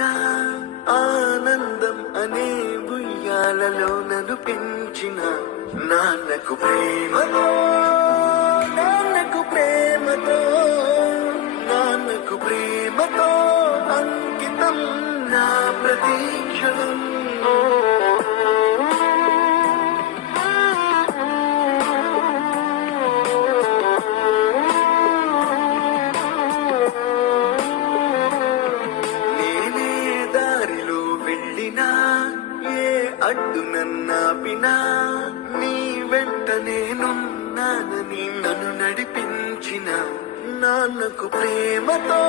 ఊగిన ఆనందం అనే ఉయ్యాలలో నన్ను పెంచిన నాన్నకు ప్రేమతో నాన్నకు ప్రేమతో నాన్నకు ప్రేమతో అంకితం నా ప్రతీక్షణం. నేనే దారిలో వెళ్ళినా ఏ అడ్డు నన్నాపినా నీ వెంట నేనున్నానని నన్ను నడిపించిన నాన్నకు ప్రేమతో